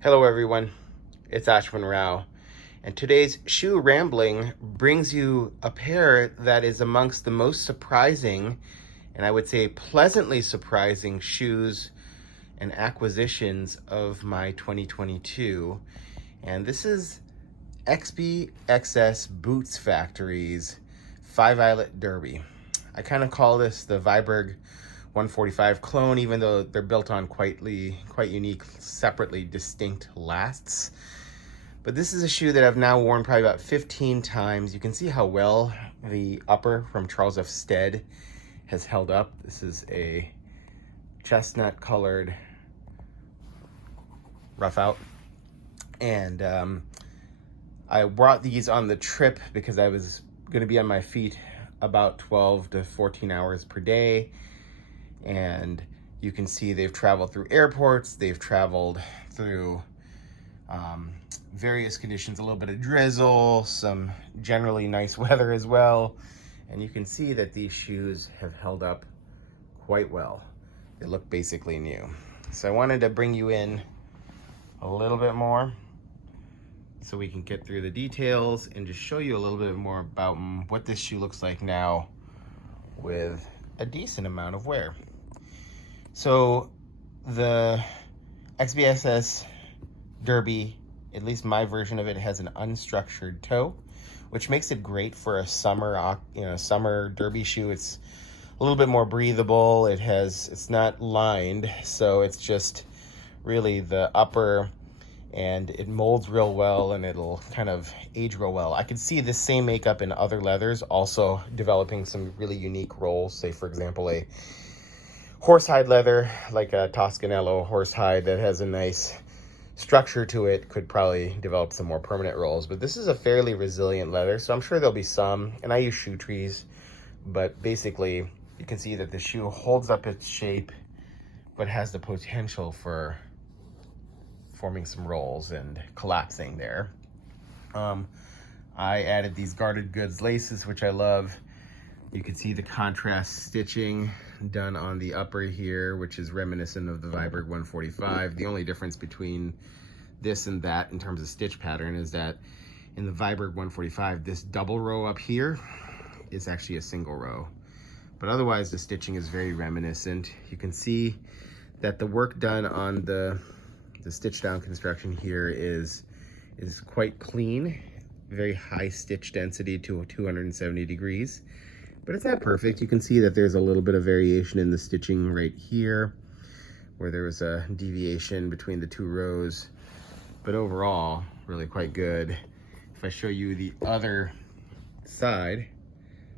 Hello everyone, it's Ashwin Rao, and today's shoe rambling brings you a pair that is amongst the most surprising, and I would say pleasantly surprising shoes and acquisitions of my 2022. And this is XBXS Boots Factory's 5-eyelet Derby. I kind of call this the Viberg 145 clone, even though they're built on quite unique, separately distinct lasts. But this is a shoe that I've now worn probably about 15 times. You can see how well the upper from Charles F. Stead has held up. This is a chestnut colored rough out. And I brought these on the trip because I was going to be on my feet about 12 to 14 hours per day. And you can see they've traveled through airports, they've traveled through various conditions, a little bit of drizzle, some generally nice weather as well. And you can see that these shoes have held up quite well. They look basically new. So I wanted to bring you in a little bit more so we can get through the details and just show you a little bit more about what this shoe looks like now with a decent amount of wear. So the XBXS Derby, at least my version of it, has an unstructured toe, which makes it great for a summer, summer derby shoe. It's a little bit more breathable. It's not lined, so it's just really the upper, and it molds real well, and it'll kind of age real well. I could see this same makeup in other leathers also developing some really unique roles. Say, for example, a horsehide leather, like a Toscanello horsehide that has a nice structure to it, could probably develop some more permanent rolls. But this is a fairly resilient leather, so I'm sure there'll be some. And I use shoe trees, but basically you can see that the shoe holds up its shape, but has the potential for forming some rolls and collapsing there. I added these guarded goods laces, which I love. You can see the contrast stitching done on the upper here, which is reminiscent of the Viberg 145. The only difference between this and that in terms of stitch pattern is that in the Viberg 145, this double row up here is actually a single row. But otherwise, the stitching is very reminiscent. You can see that the work done on the stitch down construction here is quite clean, very high stitch density to 270 degrees. But it's not perfect. You can see that there's a little bit of variation in the stitching right here, where there was a deviation between the two rows. But overall, really quite good. If I show you the other side,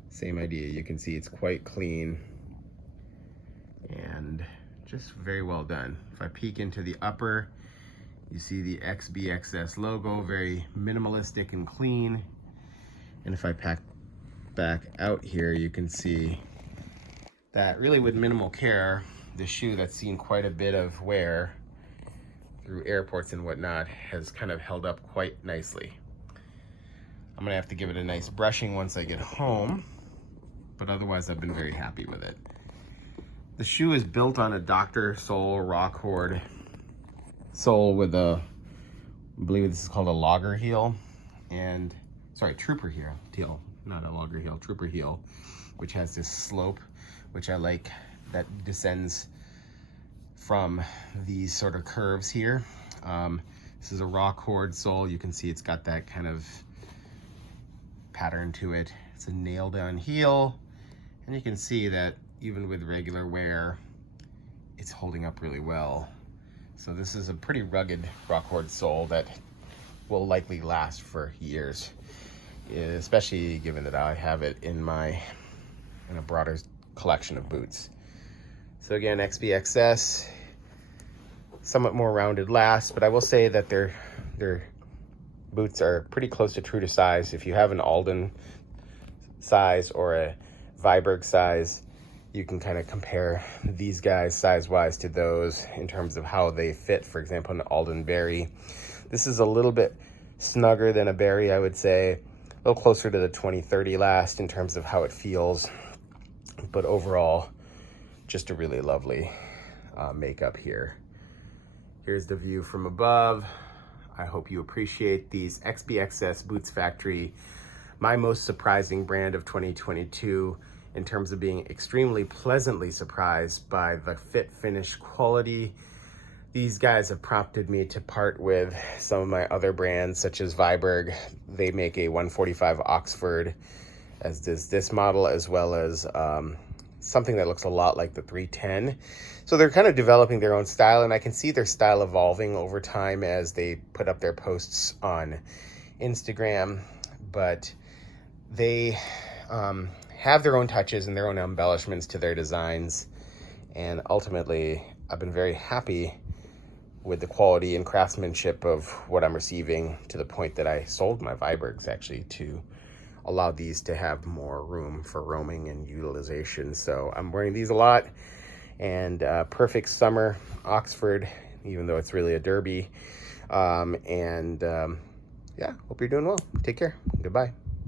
same idea. You can see it's quite clean and just very well done. If I peek into the upper, you see the XBXS logo, very minimalistic and clean. And if I back out here, you can see that really with minimal care, the shoe that's seen quite a bit of wear through airports and whatnot has kind of held up quite nicely. I'm gonna have to give it a nice brushing once I get home, but otherwise I've been very happy with it. The shoe is built on a Dr. Sole Rockcord sole with I believe this is called a logger heel, and trooper heel, not a logger heel, trooper heel, which has this slope, which I like, that descends from these sort of curves here. This is a Rockcord sole. You can see it's got that kind of pattern to it. It's a nail down heel, and you can see that even with regular wear, it's holding up really well. So this is a pretty rugged Rockcord sole that will likely last for years, especially given that I have it in a broader collection of boots. So again, XBXS, somewhat more rounded last, but I will say that their boots are pretty close to true to size. If you have an Alden size or a Viberg size, you can kind of compare these guys size-wise to those in terms of how they fit. For example, an Alden Berry. This is a little bit snugger than a Berry, I would say. A little closer to the 2030 last in terms of how it feels. But overall, just a really lovely makeup here. Here's the view from above. I hope you appreciate these XBXS Boots Factory, my most surprising brand of 2022 in terms of being extremely pleasantly surprised by the fit, finish, quality. These guys have prompted me to part with some of my other brands, such as Viberg. They make a 145 Oxford, as does this model, as well as something that looks a lot like the 310. So they're kind of developing their own style, and I can see their style evolving over time as they put up their posts on Instagram. But they have their own touches and their own embellishments to their designs. And ultimately, I've been very happy with the quality and craftsmanship of what I'm receiving, to the point that I sold my Vibergs actually to allow these to have more room for roaming and utilization. So I'm wearing these a lot, and perfect summer Oxford, even though it's really a derby. Yeah, hope you're doing well. Take care. Goodbye.